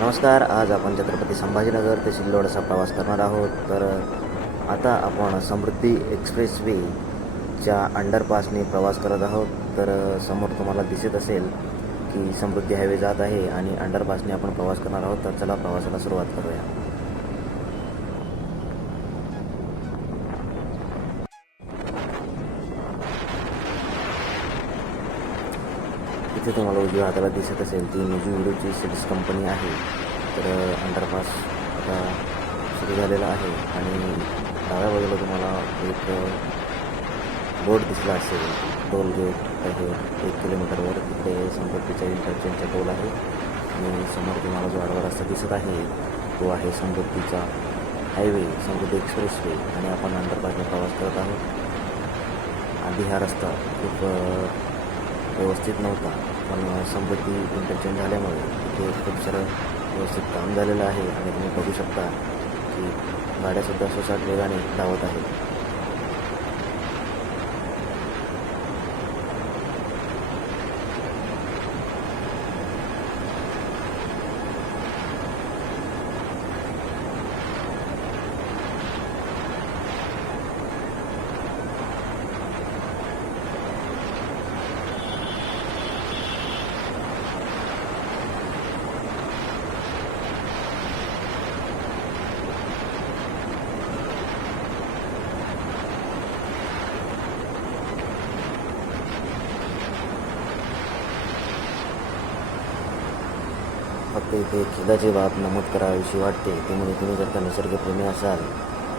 नमस्कार आज आपण छत्रपती संभाजीनगर ते सिल्लोड असा प्रवास करणार आहोत. तर आता आपण समृद्धी एक्सप्रेस वेच्या अंडरपासने प्रवास करत आहोत. तर समोर तुम्हाला दिसत असेल की समृद्धी हायवे जात आहे आणि अंडरपासने आपण प्रवास करणार आहोत. तर चला प्रवासाला सुरुवात करूया. इथे तुम्हाला उजव्या हाताला दिसत असेल. ती निजी विडोची सिड्स कंपनी आहे. तर अंडरपास आता सुरू झालेला आहे. आणि डाव्या बाजूला तुम्हाला एक बोर्ड दिसला असेल. टोल गेट आहे. एक किलोमीटरवर तिकडे समृद्धीच्या इंटरचेंजचा टोल आहे. आणि समोर तुम्हाला जो आडवा रस्ता दिसत आहे तो आहे समृद्धीचा हायवे समृद्धी एक्सप्रेस वे आणि आपण अंडरपासने प्रवास करत आहोत. आधी हा रस्ता खूप व्यवस्थित नव्हता. पण समृद्धी इंटरचेंज झाल्यामुळे तिथे खूप सारं व्यवस्थित काम झालेलं आहे. आणि तुम्ही बघू शकता की गाड्यासुद्धा सुसाट वेगाने धावत आहेत. फक्त इथे खेदाची बाब नमूद करावीशी वाटते. त्यामुळे तुम्ही जर का निसर्गप्रेमी असाल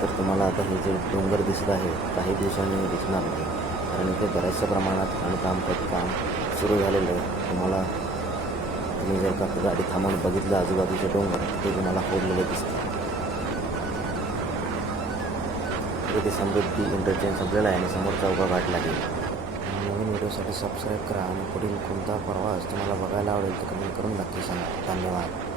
तर तुम्हाला आता हे जे डोंगर दिसत आहे काही दिवसांनी दिसणार नाही. कारण इथे बऱ्याचशा प्रमाणात खाणकाम खतकाम सुरू झालेलं आहे. तुम्हाला तुम्ही जर का गाडी थांबवून बघितलं आजूबाजूचे डोंगर ते तुम्हाला फोडलेले दिसते इथे समृद्धी इंटरचेंज संपलेला आहे आणि समोर चौका घाट लागेल. नवीन व्हिडिओसाठी सबस्क्राईब करा आणि पुढील कोणता प्रवास तुम्हाला बघायला आवडेल तर कमेंट करून नक्की सांगा. धन्यवाद.